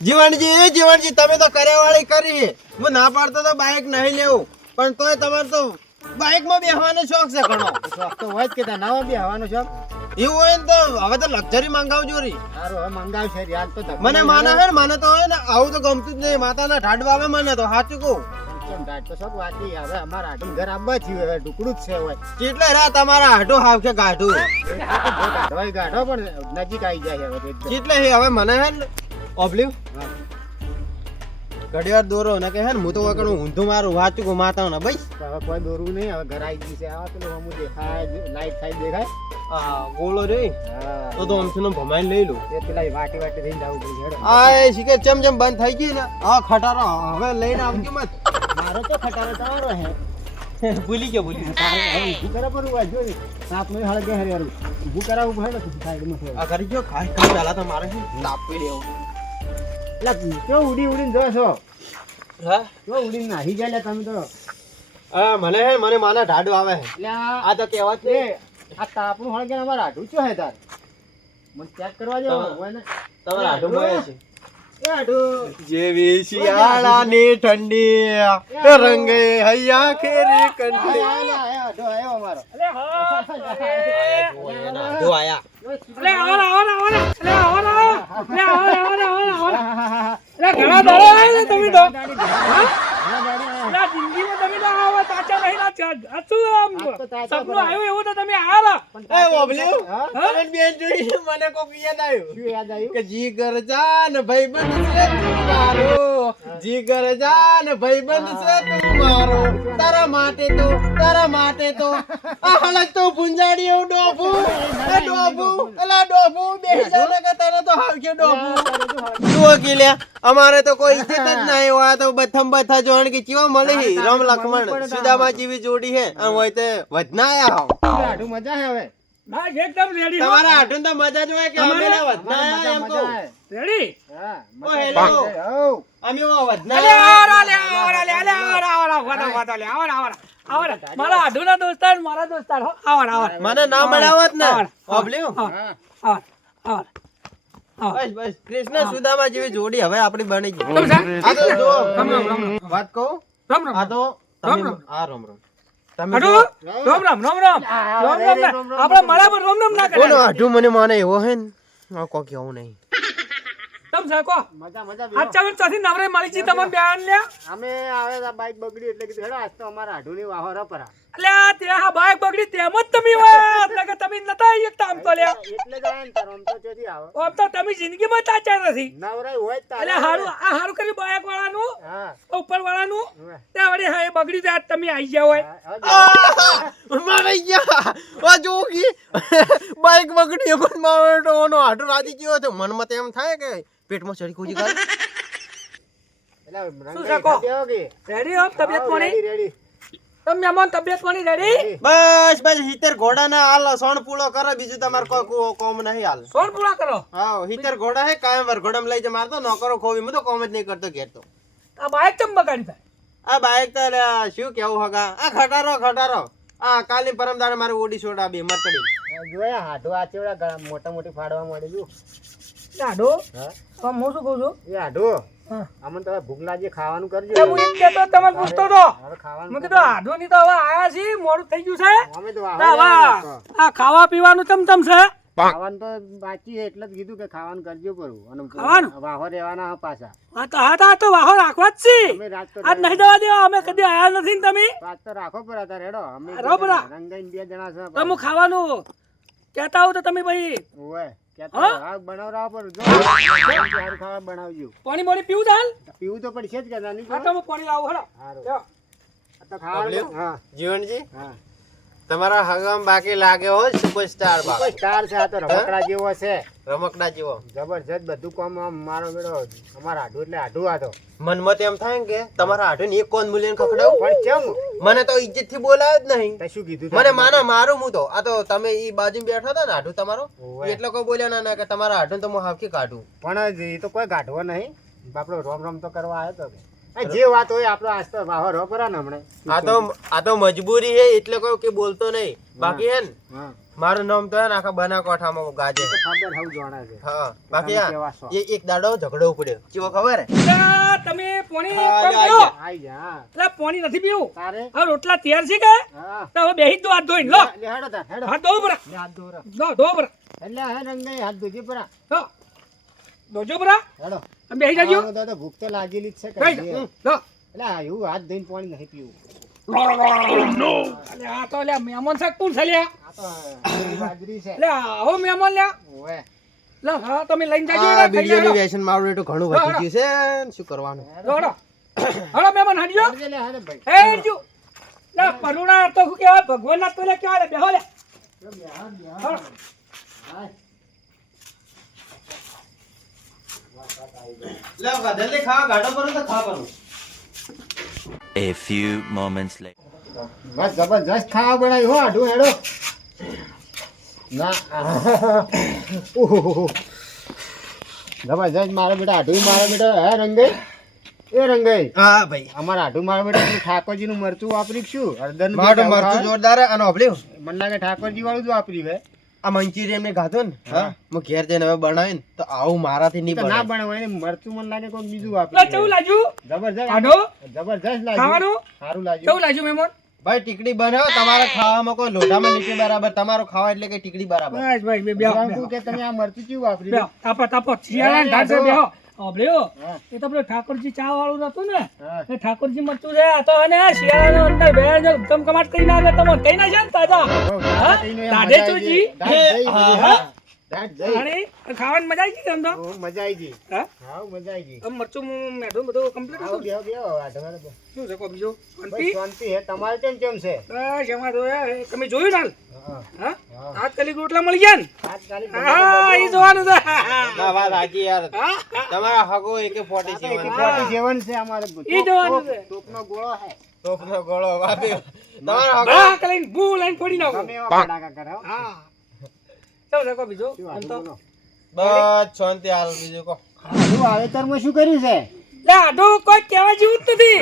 જીવનજી તમે તો કર્યાવાળી કરી. હું ના પાડતો તો બાઈક નહીં લેવું, પણ તોય તમારે તો બાઈક માં બેસવાનો શોખ છે ઘણો. શોખ તો હોય જ કે ના બી હવાનો શોખ. એવું હોય ને તો હવે તો લક્ઝરી મંગાવજો રી. સારું હવે મંગાવશે યાર તો મને માને હે ને, મને તો હોય ને આવું તો ગમતું જ નહીં. માતાના ઢાડવા આવે મને તો સાચું કહું. તો સબ વાતી હવે અમારા આટલું ઘર આવવા થયું હવે ઢુકડું જ છે હોય. કેટલા રા તમારા હાડો હાવશે ગાઢું. હવે ગાઢો પણ નજીક આવી જાય હવે એકદમ. કેટલે હે હવે મને હે ને ઓબલ્યું ઘડીવાર દોરો ને કે હે ને હું તો વગર ઊંધું મારું વાંચું કહું માતા ને ભાઈ. હવે કોઈ દોરવું નહીં. હવે ઘર આવી ગઈ છે. આવા પેલું હમું દેખાય લાઈટ થાય દેખાય. આ ગોળો રે હા તો આમથી ભમાઈને લઈ લઉં. એ પેલા વાટી વાટી થઈને જવું પડે. આ શીખે ચમ બંધ થઈ ગઈ ને. હા ખટારો હવે લઈને આવજો મત. મારો તો ખટારો તમારો હે. ભૂલી ગયો હવે ઊભું કરે પર ઉભા જો સાત મિનિટ હળગે હરે યાર ઊભું કરાવવું પડે ને સાઈડમાં. આ કરી ગયો ખાસ ખાસ પહેલા તો મારે તાપી લેવું. એટલે કેવું ઉડીને જો છો. હા કેવું ઉડીને નાહી ગયા તમે તો. મને માના ઢાડો આવે છે. એટલે આ તો કહેવત છે. આ તાપનું હળગે અમારે આઢું છો હે તાર મને ચેક કરવા જાવ હોય ને તમારા હાડું મળે છે. એ આઢું જેવી શિયાળાની ઠંડી રંગે હૈયા ખેરી કંઠી. આઢો આવ્યો અમારો. હાડું આયા. મને કોક યાદ આવ્યું કે જીગર જાન ભાઈબંધ છે તું મારો, જીગર જાન ભાઈબંધ છે તું મારો, તારા માટે તો આ હલક તો ભુંજાડી એવું ડોભું બેહી જાને કે તને તો હાવકે ડોભું. જુઓ કિલ્યા અમારે તો કોઈ ઇજ્જત જ નહીં. આ તો બથા જોણ કે કેવા મળે રામ લક્ષ્મણ સુદામા જેવી જોડી હે. આમ હોય તે વધના આયા હો. આઢું મજા હે હવે. એકદમ રેડી. તમારા હાટું તો મજા જ હોય કે અમે ના વધના આયા એમ કહું. રેડી. હા ઓ હેલો હો અમે વધના મારા આઢુના દોસ્તાર મારા દોસ્તાર હો. આવાર મને ના મળાવત ને ઓબલ્યું. આવાર બસ કૃષ્ણ સુદામા જેવી જોડી હવે આપણી બની ગઈ. કેમ છે? આ તો જો રામ રામ. વાત કહું રામ રામ. આ તો રામ તમે રામ. આ રામ રામ તમે આઢુ રામ આપણે મારા પર રામ રામ ના કરે. બોલો આઢું મને માને એવો હે ને આ કોઈ કેવું નહીં. તમ સાકો મજા મજા આચાવન ચાથી નવરે મળી જી તમને બેન લ્યા. અમે આવે આ બાઈક બગડી એટલે કીધું હેડો આજ તો અમારા આઢુની વાહો રપરા અલ્યા તે આ બાઈક બગડી તેમ જ તમે હોય એટલે કે તમે નતા એકતા આમ તો લ્યા. એટલે જ આયા ને તાર આમ તો ચોથી આવો આમ તો તમે જિંદગીમાં ચાચા નથી. નવરાઈ હોય જ તારે. એટલે હારું કરી બાઈક વાળાનું હા ઉપર વાળાનું હવે. તે વળી હા એ બગડી જાય તમે આવી ગયા હોય. મારે યા આ જોગી બાઈક બગડી પણ મારો ઓનો આઢું રાજી ગયો તો મનમાં તો એમ થાય કે પેટમાં ચડી કૂદી ગયો. એટલે શું છે કહો? દેવો કે રેડી હો તબિયત પાણી રેડી રેડી તમે મહેમાન તબિયત પાણી રેડી. બસ 70 ઘોડાના હાલ સોણ પૂળો કરે બીજું તમારે કોઈ કોમ નહીં હાલ. સોન પૂરા કરો. હા 70 ઘોડા હે કાયમ વર ઘોડામાં લઈ જ મારતો નોકરો ખોવી હું તો કોમ જ નહીં કરતો ઘેર તો. આ બાઈક ચમ બગાડી થાય. આ બાઈક તો લ્યા શું કેવું હગા આ ખટારો આ કાલી પરમ દાડે મારે ઓડી સોડા બે મરતડી જોયા હાડો આ ચેવડા મોટા મોટી ફાડવા મળે છું. આડો હા હું શું કહું છું. એ હાડો હા. અમને તો હવે ભૂખ લાગી ખાવાનું કરજો. એટલે હું એમ કહેતો તમને પૂછતો હતો. હવે ખાવાનું મેં કીધું આડો ની તો હવે આયા છે મોડું થઈ ગયું છે. અમે તો તો હવે આ ખાવા પીવાનું ચમ છે. ખાવાનું તો બાકી છે એટલે જ કીધું કે ખાવાનું કરજો પડું અને ખાવાનું? વાહો રહેવાના હા પાછા હા તો વાહો રાખવા જ છે. અમે રાત તો આજ નહીં જવા દેવા અમે કદી આયા નથી ને તમે. રાત તો રાખો પર હતા રેડો અમે બરાબર. રંગાઈને બે જણા છે તો હું ખાવાનું કહેતા હોવ તો તમે ભાઈ ઓય હા? કેતા રાગ બનાવરા પર જો સારું ખાવા બનાવજો. પાણી મોણી પીવું ચાલ. પીવું તો પડશે જ કે નાની હા તો હું પાણી લાવું હેડો. સારું લ્યો. આ તો ખાવાનું હા જીવનજી હા તમારા હગામ બાકી લાગે હો સુપરસ્ટાર બા કોઈ સ્ટાર છે આ તો રમકડા જેવો છે રમકડા જેવો જબરજસ્ત બધું કામ આમ મારો બેડો અમારા આઢું એટલે આઢું આ તો મનમાં તો એમ થાય ને કે તમારા હાડું એક કોણ મૂલ્યન ખખડાવું પણ કેમ મને તો ઇજ્જત થી બોલાયો જ નહીં. તે શું કીધું મને મારું હું તો આ તો તમે ઈ બાજુ બેઠા હતા ને હાડું તમારો ઓવે. એટલે કોઈ બોલ્યા ના કે તમારા હાડું તો હું હાવકી કાઢું. પણ એ તો કોઈ ગાઢવો નહીં બાપડો રોમ રોમ તો કરવા આવ્યો તો કે આ જે વાત હોય આપણો આજ તો વાહર હો પરા ને હમણે આ તો મજબૂરી હે એટલે કહું કે બોલતો નહીં બાકી હે ને હા મારું નામ તો હે ને આખા બનાસકાંઠામાં ગાજે તો ખબર હવ જાણે છે હા બાકી તમે કેવા છો? એક દાડો ઝઘડો પડ્યો કેવો ખબર હે લા, તમે પોણી હા, કેમ આઈ પીવો? જા. આઈ જા લા, પોણી નથી પીવું તારે આ રોટલા તૈયાર છે કે હા તો હવે બેહી જ દો હાથ ધોઈને લો લે હેડો તા હેડો હાથ ધોવો પરા લે હાથ ધોરા ધો પરા એટલે હે રંગાઈ હાથ ધોજે પરા ધો ધોજો પરા હેડો તમે બેહી જાજો ખાવાનું તો ભૂખ તો લાગેલી જ છે બેહી કઈ જા. ધો. એટલે આ એવું હાથ ધોઈને પાણી નહીં પીવું અલે આ તો લ્યા મહેમાન છે કોણ છે લ્યા આ તો બાજરી છે લે આવો મહેમાન લ્યા ઓએ લે હા તમે લઈને જાજો આ એના ખાઈ વિડિયોની જાજો. વ્યસન મારું એટલું ઘણું વધી ગયું છે ને શું કરવાનું દોડો હળો મહેમાન હાડજો હેડજે લે હેડે ભાઈ એ હાડજો લે પરુણા તો શું કહેવાય ભગવાનના તો લે કહેવાય લે બેહો લે હળો. લે ગધેડને ખાવા ગાડો પર તો ખા કરું A few moments later. બસ જબરજસ્ત ખાવા બનાવી હો આઢું હેડો ના ઓહો જબરજસ્ત મારા બેટા આઢું મારા બેટા હે રંગાઈ એ રંગાઈ હા ભાઈ અમારા આઢું મારા બેટા પેલું ઠાકોરજીનું મરચું વાપરી શું હળદર મારું મરચું જોરદાર હે અને ઓબલ્યું મને લાગે ઠાકોરજી વાળું જ વાપર્યું હે આ મંચુરિયન મેં ખાધું ને હા હું ઘેર જઈને હવે બનાવીને તો આવું મારાથી નહીં તો ના બને બનાવાય ને મરચું મને લાગે કોઈ બીજું લે વાપર્યું કેવું હે. લાગ્યું જબરજસ્ત આઢો જબરજસ્ત લાગ્યું ખાવાનું સારું લાગ્યું કેવું લાગ્યું મહેમાન ભાઈ ટીકડી બનાવો તમારા ખાવામાં કોઈ લોઢામાં નીચે બરાબર તમારું ખાવા એટલે કે ટીકડી બરાબર બસ ભાઈ બે બેહો એમ કહું કે તમે આ મરચું કેવું વાપર્યું બેહો તાપો તાપો શિયાળાના ઢાંચે બેહો ઓબલ્યો હા. એ તો પેલું ઠાકોરજી ચા વાળું નતું ને હા. એ ઠાકોરજી મરચું છે આ તો અને શિયાળાનો અંદર બેર જો ધમકમાટ કરીને આવે તમને કઈ ના છે ને તાજા હા? તાજે ચોજી અને ખાવાની મજા આવી ગઈ આમ તો મજા આવી ગઈ હા હા મજા આવી ગઈ આમ મરચું મેઠું બધું કમ્પ્લીટ આવો હતું બેહો બેહો આ તમારે તો. શું છે કો બીજું બસ શાંતિ શાંતિ હે તમારે કેમ કેમ છે બસ એમાં તો તમે જોયું ને હાલ? હા હા હા. તાત્કાલિક રોટલા મળી ગયા ને આજકાલ હા એ જોવાનું છે ના વાત સાચી યાર હા તમારા હગો એકે 47 સેવન છે અમારે ઈ જોવાનું છે. ટોપનો ગોળો હે ટોપનો ગોળો વાપી તમારા હગો બા કલીન ભૂ લાઈન ફોડી નાખો તમે એવા ફટાકા કરે હો. હા ચાલો દેખો બીજું શું આમ આટલું તો બોલો? બસ શાંતિ હાલ બીજું કો આટલું વાવેતરમાં શું કર્યું છે લે આડો કોઈ કહેવા જેવું જ નથી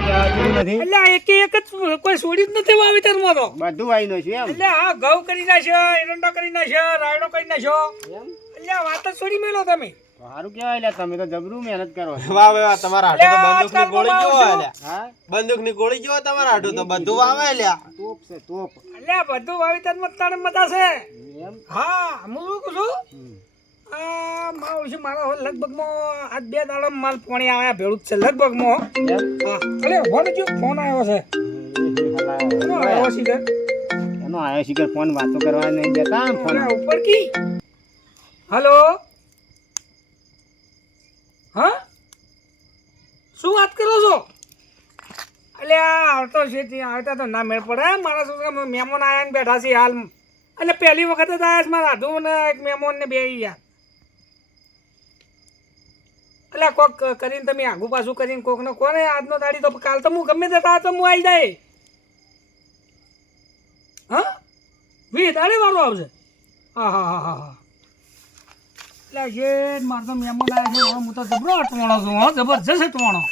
કહેવા જેવું નથી એટલે આ એક જ કોઈ છોડી જ નથી વાવેતરમાં તો બધું વાઈ નો છે એમ એટલે આ ઘઉં કરી નાખ્યો એરંડા કરી નાખ્યો રાયડો કરી નાખ્યો એમ એટલે આ વાત જ છોડી મેલો તમે સારું કેવાય લે તમે તો જબરું મહેનત કરો છો. વાહ વાહ તમારા હાટુ તો લે, બંદૂકની ગોળી આજકાલ જેવો લ્યા હા બંદૂકની ગોળી જેવો તમારા હાટુ તો બધું વાવે લ્યા તોપ છે તોપ એટલે આ બધું વાવેતરમાં તાણે મજા છે એમ હા હું શું કહું છું હમ. આ મારું છે મારા હવે લગભગમાં આજ 2 દાડા માલ પાણી આવ્યા ભેળું જ છે લગભગમાં એમ હા અરે ભલે જો ફોન આવ્યો છે એનો આવ્યો છે કે એનો આયો શિખર ફોન વાતો કરવા નહીં દેતા ફોન અરે ઉપર કી હેલો હા શું વાત કરો છો એટલે આ આવતો છે ત્યાં આવતા તો ના મેળ પડે મારા છોકરા મહેમાન આવ્યા ને બેઠા છે હાલ એટલે પહેલી વખત જ આવ્યા છે મારા આધુ ને એક મહેમાન ને બે યાર એટલે કોક કરીને તમે આગુ પાછું કરીને કોક ને કોને આજનો દાડી તો કાલ તો હું ગમે તે તો હું આવી જાય હા 20 દાડે વાળો આવશે હા હા હા હા હા એટલે જે મારે તો મહેમાન આવ્યા છે હું તો જબરો અટવાણો છું હો જબરજસ્ત અટવાણો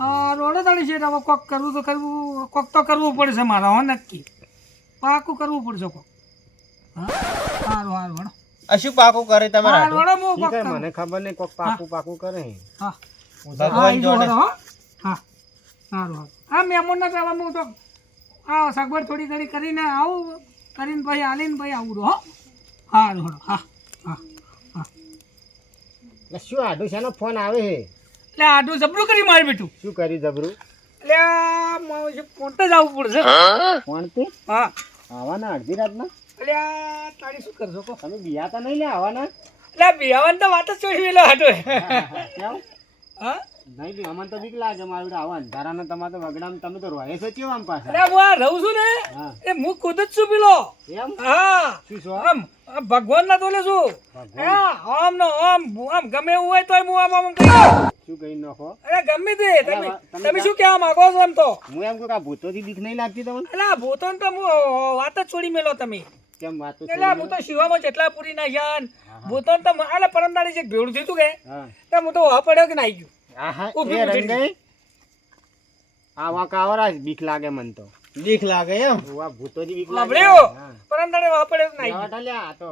હા રોડે દાડી છે હવે કોક કરવું તો કરવું કોક તો કરવું પડશે મારે હો નક્કી પાકું કરવું પડશે કોક હા સારું સારું હળો આ શું પાકું કરે તમારા હારું હાટુ હળો હું કોક શિખર કરું. મને ખબર નહીં કોક પાકું પાકું કરે હા ભગવાન ઈ જોડે જોડે હો હા સારું સારું હા મહેમાનના કહેવા હું તો આ સગવડ થોડી ઘણી કરીને આવું કરીને પછી હાલીને પછી આવું રહો સારું હળો હા હા હા એટલે શું આડું છે ફોન આવે છે એટલે આટલું જબરું કરી મારી બેઠું શું કરી જબરું એટલે આ મારે પોતે જ આવવું પડશે ફોન થી હા આવવાના અડધી રાતના એટલે આ તારી શું કરશો કહો તમે બિયાતા નહીં લે આવવાના એટલે બિયાવાની તો વાત જ ચોરી વેલો હાટો કેમ હા નહીં બી અમને તો બીક લાગે મારું બેટા આવા અંધારાના તમારે તો વગડામાં તમે તો રહે છો કેમ આમ પાછા એટલે હું આ રહું છું ને હા એ હું ખુદ જ છું પેલો એમ હા શું છો આમ ભગવાન ના તોલે છું હા આમ નો આમ આમ ગમે એવું હોય તોય હું આમ આમ કહી દઉં. શું કહી નાખો અરે ગમે તે તમે તમે તમે શું કહેવા માંગો છો એમ તો હું એમ કહું કે આ ભૂતોથી બીક નહીં લાગતી તમને એટલે આ ભૂતોને તો હું વાત જ છોડી મેલો તમે કેમ વાત તો એટલે હું તો શિવામાં જેટલા પૂરી નાખ્યા ને ભૂતો તો આલે પરમદાડી જે ભેળું થયું કે હા તો હું તો વાહ પડ્યો કે નાઈ ગયું આહા ઊભી એ ઊભી રંગાઈ આવા કાવરા જ બીક લાગે મન તો બીક લાગે એમ ઓવા ભૂતોજી બીક લાગે વાપડ્યો હા પરમદાડે વાહ પડ્યો કે નાઈ ગયું લેવા લ્યા આ તો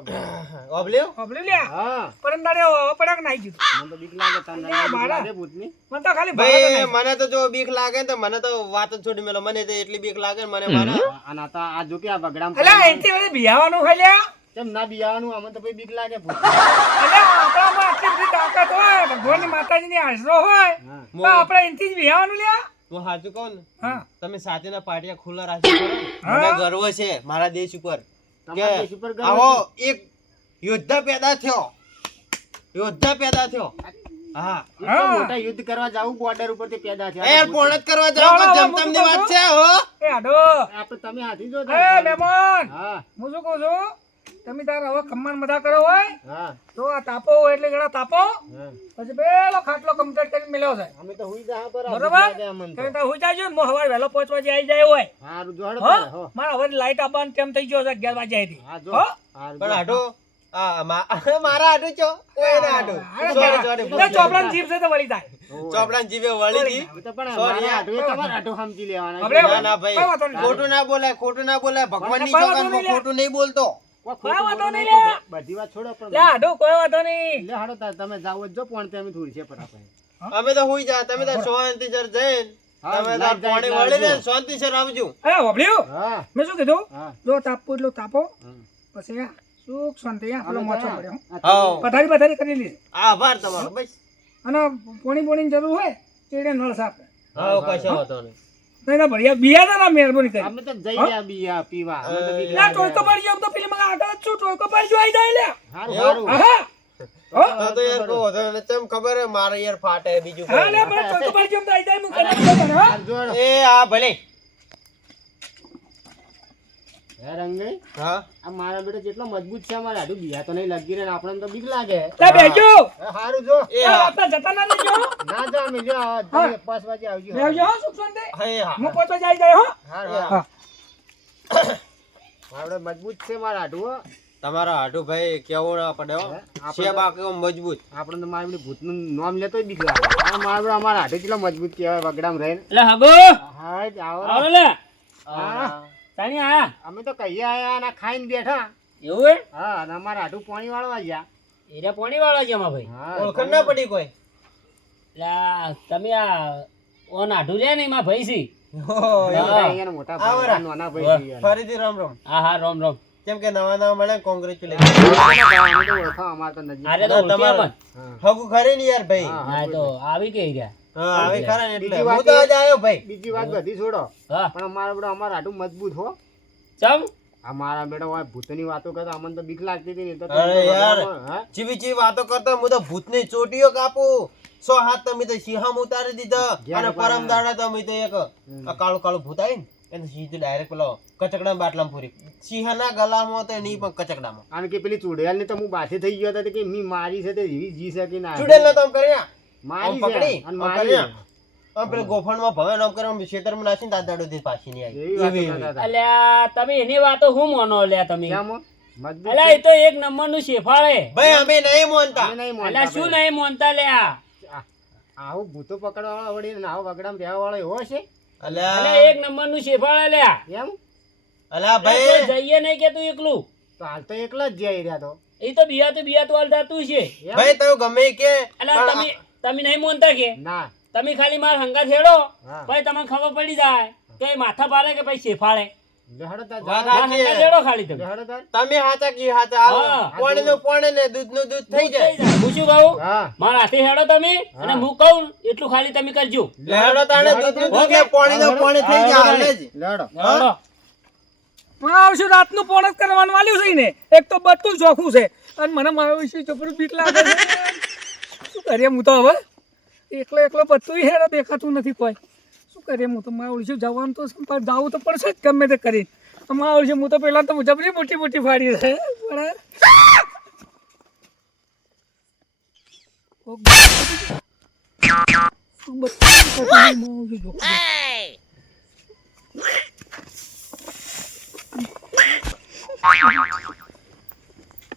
ઓબલ્યો વાપડ્યો લ્યા હા પરમદાડે વાહ પડ્યો કે નાઈ ગયું મને તો બીક લાગે તને બીક લાગે ભૂતની મને તો ખાલી ભાઈ મને તો જો બીક લાગે ને તો મને તો વાત જ છોડી મેલો મને તો એટલી બીક લાગે ને મને મારા અને આ તો આ જો કે આ બગડામ અલ્યા એનથી વળી બિહાવાનું ખાલ્યા કેમ ના બિયાવાનું આમાં તો ભાઈ બીક લાગે ભૂત અલ્યા આપણામાં આટલી બધી તાકાત હોય ભગવાનની માતાજીની આશરો હોય હા તો આપણે એનથી જ બિહાવાનું લ્યા હું સાચું કહું ને હા તમે સાથેના પાટિયા ખુલ્લા રાખી કરો ને, મને ગર્વ છે મારા દેશ ઉપર કે તમારા દેશ ઉપર ગર્વ આવો એક યોદ્ધા પેદા થયો હા એટલા મોટા યુદ્ધ કરવા જાવું બોર્ડર ઉપર તે પેદા છે એ પોણ જ કરવા જાવ કે જમતમની વાત છે હો એ આડો આપણે તમે હાથી જો એ મહેમાન હા હું શું કહું છું તમે તાર હવે ખમ્માન બધા કરો હોય હા તો આ તાપો હોય એટલે જરા તાપો હા પછી પેલો ખાટલો કમ્પ્લીટ કરીને મેલ્યો છે અમે તો હુઈ જા પર બરોબર તમે તો હું જાય હું સવારે વહેલો 5 વાગે આવી જાય હોય હારું જોડ હો હો મારા હવે લાઈટ આપવાનું ટાઈમ થઈ ગયો છે 11 વાગે આવી હા જો હો હારું પણ આટો મારા આટો ચો કોઈના આટો સોરી ચોપડા જીભ છે તો વળી જાય ચોપડા જીવે વળી જી તો પણ Sorry, મારા આટો તમારા આટો સમજી લેવાના આપણે ના ના ભાઈ કોઈ વાંધો નહીં. ખોટું ના બોલાય ભગવાનની કોઈ વાંધો ચોકન નહીં લે. ખોટું નહીં બોલતો કોઈ કોઈ ખોટું વાંધો બોલો નહીં નહીં, લે. બધી વાત છોડો પણ લે આડો કોઈ વાંધો નહીં લે હાડો તમે જાવ જ જો પણ તમે થોડી છે પર આપણે અમે તો હુઈ જા તમે તો શાંતિ સર જઈને હા, તમે તો લાઈટ પાણી જાય, વળી ને લાઈટ શાંતિ સર આવજો એ વાપર્યું હા મેં શું કીધું હા જો તાપવું એટલું તાપો હા. પછી આ સુખ શાંતિ આ પેલો અમે મોચો તો પડ્યો આ હાઉ પથારી કરી લીધી આભાર તમારો બસ અને પોણી જરૂર હોય ચેડે નળ સાફ હાઉ કશો હતો નહીં નહીં ભરિયા બિયા ના મહેરબાની કરી અમે તો જઈ રહ્યા બિયા પીવા અમે તો બીક ના લાગે. ટોયકો પડી જાવ તો પેલી મગા આગળ જ છું ટોયકો પડી જો આવી જાય લે હારું એવું? હારું આહા તો યાર કહો હતો ને ચમ ખબર હે મારે યાર ફાટે બીજું હા કઈ લે મને ટોયકો પડી જાવ તો આવી જાય હું કલાક તો બને હા હારું જોડો. એ હા ભલે હે રંગાઈ હા આ મારા બેટા જેટલો મજબૂત છે અમારે આડું બિયા તો નહીં લગી રહે ને આપણને તો બીક લાગે લે બેજો હે, હારું જો એ હા આપણે જતા ના રહેજો ના જો અમે જો તમે 5 વાગે આવજો બેજો હો સુખ શાંતિ હે હા હું 5 વાગે આવી જાય હો હારું હા આપણે મજબૂત છે મારા આડું હો. તમારા હાટુ ભાઈ કેવું ના પડે હો આપણે છે બાકી મજબૂત આપણે તો મારા બેટા ભૂતનું નામ લેતોય બીક લાગે આ મારા બેટા અમારા આડું કેટલો મજબૂત કહેવાય વગડામ રહીને લે હગો હા જ આવો આવો લે હા તાણી આયા અમે તો કહીએ આયા અને ખાઈને બેઠા એવું હે હા અને અમારા આડું પાણી વાળવા ગયા એરા પોણી વાળા છે અમાર ભાઈ હા ઓળખણ ના પડી કોઈ લા તમે આ ઓન આઢું રે ને એમાં ભાઈ છી અહીંયાના મોટા આવરા. ભાઈ નાના ભાઈ છે યાર. ફરીથી રામ રામ હા હા રોમ રોમ કેમ કે નવા મળે કોંગ્રેચ્યુલેશન અમે તો ઓળખાવ અમારે તો નજીક. આરે તો ના, ઓળખી તમારા- અમન. હા. હગુ ખરી ને યાર ભાઈ હા, હા તો આવી કે રહ્યા હા આવી ખરા ને એટલે બીજી વાત હું તો આજ આવ્યો ભાઈ બીજી વાત બધી છોડો હા પણ અમારા બેટા અમારા આડું મજબૂત હો ચમ આ મારા બેટા હોય ભૂતની વાતો કરતા અમને તો બીક લાગતી હતી ને તો અરે યાર. હા ચીવી ચીવી વાતો કરતા હું તો ભૂતની ચોટીઓ કાપું 100 હાથ તમે તો સિંહમ ઉતારી દીધા ઘેર અને ઉપર પરમ દાડા તો અમે તો એક આ કાળું કાળું ભૂત આવી ને એને સીધું ડાયરેક્ટ પેલો કચકડા બાટલામાં પૂરી સિંહના ગલામાં તો નહીં પણ કચકડામાં અને કે પેલી ચુડેલ ને તો હું બાથે થઈ ગયો હતો કે મી મારી છે તે એવી જી છે કે ના ચુડેલ ને તો આમ કર્યા મારી આમ પકડી, છે અને આમ મારી કર્યા. આમ પેલો ગોફણમાં ભવે ને આમ કરે આમ ખેતરમાં નાખીને દાદાડો થી પાછી નહીં આવી એવી વાતો એવી કરતા હતા. અલ્યા તમે એની વાતો હું મોનો લ્યા તમે કેમ હો? મજબૂત અલ્યા એ તો એક નંબર નું શેફાળે ભાઈ અમે નહીં મોનતા અમે નહીં માનતા અલ્યા શું ભાઈ. નહીં મોનતા લ્યા આવું ભૂતો પકડવા વાળા વળી ને આવું વગડામ રહેવા વાળો એવો છે અલ્યા અલ્યા એક નંબર નું શેફાળે લ્યા એમ અલ્યા ભાઈ ભાઈ જઈએ નહીં કે તું એકલું તો હાલ તો એકલા જ જઈ રહ્યા તો એ તો બિયા તો હાલ જાતું છે એમ? ભાઈ તમે ગમે ઈ કે અલ્યા તમે તમે નહીં મોનતા કે ના તમે ખાલી માર હંગા છેડો હા. ભાઈ તમને ખબર પડી જાય કે એ માથા પાડે કે ભાઈ શેફાળે લેહડો તાર વાત જાઓ. માર સાચી. હંગા છેડો ખાલી તમે લેહડો તાર. તમે હાચા કી હાચા હા. આવો પાણી નું પાણી ને દૂધ નું દૂધ થઈ જાય હું શું કહું હા મારા હાથે હેડો તમે અને હું કહું એટલું ખાલી તમે કરજો લેહડો તાણે દૂધ નું દૂધ ને પાણી નું પાણી થઈ જાય હાલે જ લેહડો હેડો આવશું રાતનું પોણ જ કરવાનું વાલ્યું છે ને એક તો બધું ચોખ્ખું છે અને મને મારો વિશે ચોપડું બીક લાગે છે શું કરીએ હું તો હવે એકલો બધું હેરા દેખાતું નથી કોઈ શું કરીએ હું તો મારા ઓળશું જવાનું તો છે, પણ જાવું તો પડશે જ ગમે તે કરી મારા ઓળશે હું તો પહેલાં તો જબરી મોટી મોટી ફાડી છે પણ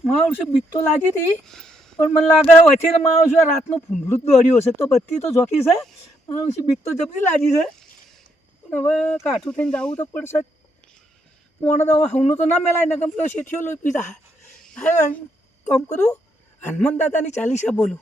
માણસ બીક તો લાગી હતી પણ મને લાગે વચ્ચે માણસ રાતનું ભૂંડળું જ દોડ્યું હશે તો બત્તી તો જોખી છે માણસ બીક તો જબરી લાગી છે પણ હવે કાઠું થઈને જવું તો પડશે જ કોણ તો હું તો ના મેલાય ને ગમતો શેઠિયો લોહી પીધા હવે કામ કરું હનુમાન દાદાની ચાલીસા બોલું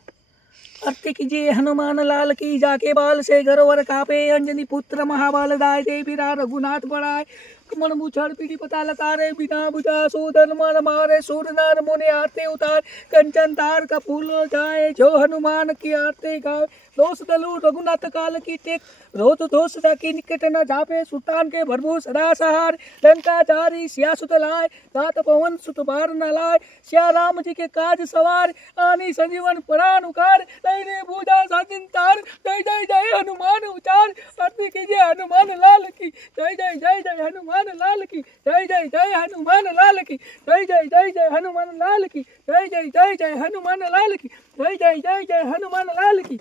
अर्थे कीजिए हनुमान लाल की जाके बाल से गरोवर कापे अंजनी पुत्र महाबाल दाय दे बिना रघुनाथ बढ़ाए मन मुछड़ पीढ़ी पता लतारे बिना बुझा सोदन मन मारे सूर नर मुने आते उतार कंचन तार का फूल जाए जो हनुमान की आरती गाए दोष दलू रघुनाथ काल की टेक रोज दोष की निकट न जापे सुल्तान के भरभू सदा सहार लंका चारी सिया सुत लाए दात पवन सुत बार न लाए श्या राम जी के काज सवार आनी संजीवन प्राण उकार लैने पूजा साजिन तार जय जय जय हनुमान उचार आरती कीजिए हनुमान लाल की जय जय जय जय हनुमान लाल की जय जय जय हनुमान लाल की जय जय जय जय हनुमान लाल की जय जय जय जय हनुमान लाल की जय जय जय जय हनुमान लाल की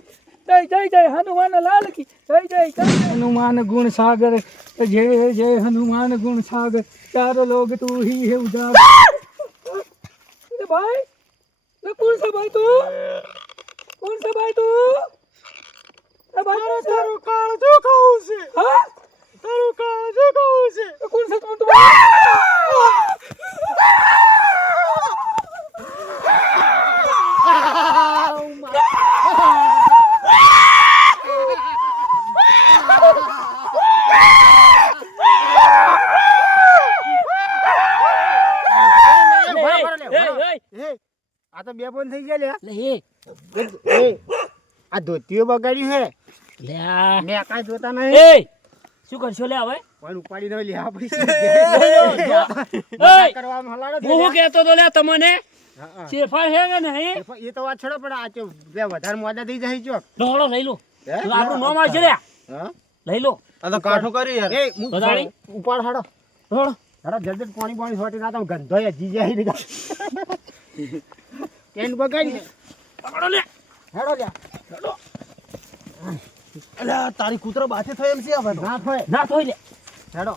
जय जय जय हनुमान लाल की जय जय जय हनुमान गुण सागर जय जय हनुमान गुण सागर चारों लोग तू ही है उजागर अरे भाई ये कौन सा भाई तू कौन सा भाई तू अरे भाई तारू काल जो कहूं से हां तारू काल जो कहूं से कौन सा तुम આ તો બે બોન થઈ ગયા લે લે એ આ ધોતીઓ બગાડ્યું હે લે આ મેં કાંઈ જોતા નહીં એ શું કરશો લે હવે પણ ઉપાડી ન લે આ પૈસા એ કરવાનું હલાડો હું કહેતો તો લે તમને હા ચેફા છે કે નહીં એ તો વાત છોડો પણ આ તો બે વધારે મોડા થઈ જાય ચોક ઢોળો લઈ લો હે? આપણું નામ આવશે લે હા લઈ લો આ તો કાઠું કરી યાર એ હું વધારી? ઉપાડ હાડો ઢોળો હાડો જલ્દી પાણી પાણી છોટી ના તો ગંધો હજી જાય ને કેન બગાડી પકડો લે હેડો લે અલ્યા તારી કૂતરો બાથે થઈ એમ છે હવે તો. ના થાય ના થોઈ લે હેડો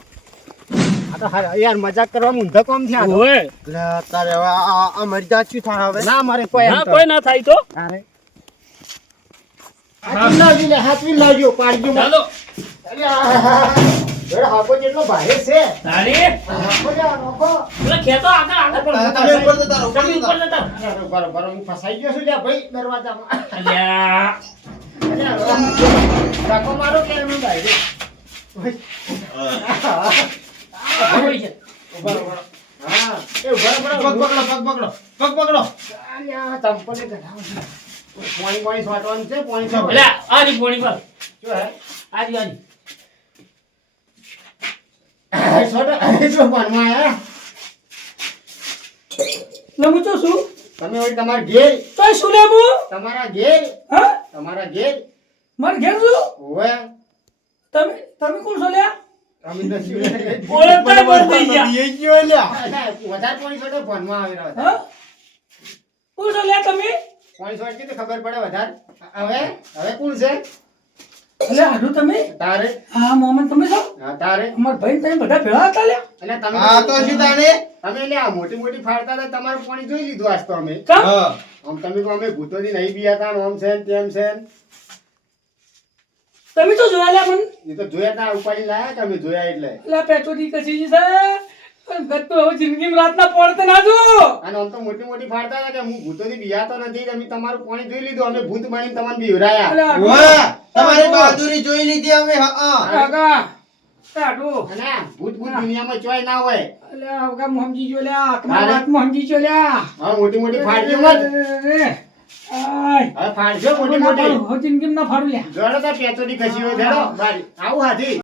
આ તો યાર મજાક કરવામાં ઊંધા કોમ થયા તો. ઓય અલ્યા તારે હવે આ મરી જા શું થાય હવે ના મારે કોઈ એમ ના તો. કોઈ ના થાય તો અરે હાથ લાવજો લે હાથ લાવજો પાડજો ચાલો અરે હાપો જેટલો ભારે છે તારી હાપો લે રોકો એટલે ખેતો આગળ આગળ તમે ઉપર જતા રહો, ઉપર તમે જતા ઉપર રહો. જતા બરોબર હું ફસાઈ ગયો છું લે ભાઈ દરવાજામાં અલ્યા ધક્કો મારો કે એમ ભાઈ હોય છે બરોબર હા એ બરોબર પગ પકડો પગ પકડો પગ પકડો આલ્યા ચંપલે ગઢાવ પાણી પાણી છોટવાનું છે પાણી છોટ અલ્યા આની પોણી પર શું હે આજી આજી છોટો શું પાનમાં આયા લમુ તો શું તમે હવે તમારા ઘેર તો શું લેબુ તમારા ઘેર હા તમારા ઘેર માર ઘેર શું ઓવે તમે તમે કોણ છો લ્યા તમે નથી ઓળખતા બંધ થઈ ગયા એ ગયો અલ્યા વધારે પાણી છોટો ભણવા આવી રહ્યો હા કોણ છો લ્યા તમે પાણી છોટતી તો ખબર પડે વધારે હવે હવે કોણ છે અલ્યા હાડું તમે તારે હા મોહમ્મદ તમે છો હા તારે અમાર ભાઈ તમે બધા ભેળા હતા લ્યા એટલે તમે આ તો શું તાને તમે લે આ મોટી મોટી ફાડતા હતા તમારું પાણી જોઈ લીધું આજ તો અમે કા હા આમ તમે કહો અમે ભૂતોથી નહીં બીયા હતા આમ છે ને તેમ છે ને. તમે તો જોયા લ્યા મને એ તો જોયા તા ઉપાડી લાયા કે અમે જોયા એટલે અલ્યા પેટોડી કસી છે પણ ગત તો હવે જિંદગીમાં રાતના પડતે ના જો અને આમ તો મોટી મોટી ફાડતા હતા કે હું ભૂતોથી બીયાતો નથી અમે તમારું પાણી જોઈ લીધું અમે ભૂત બનીને તમને બીવરાયા અલ્યા વાહ તમારી બહાદુરી જોઈ લીધી અમે હા કાકા કાઢો અને આ ભૂત ભૂત દુનિયામાં ચોય ના હોય અલ્યા હવે કામ સમજી જો લ્યા આત્મા આત્મા સમજી જો લ્યા હા મોટી મોટી ફાડજો મત આય હવે ફાડજો મોટી મોટી હવે જિંદગીમાં ના ફાડું લ્યા જોડો તો પેચોડી ખસી હોય ધેડો બારી આવું હાથી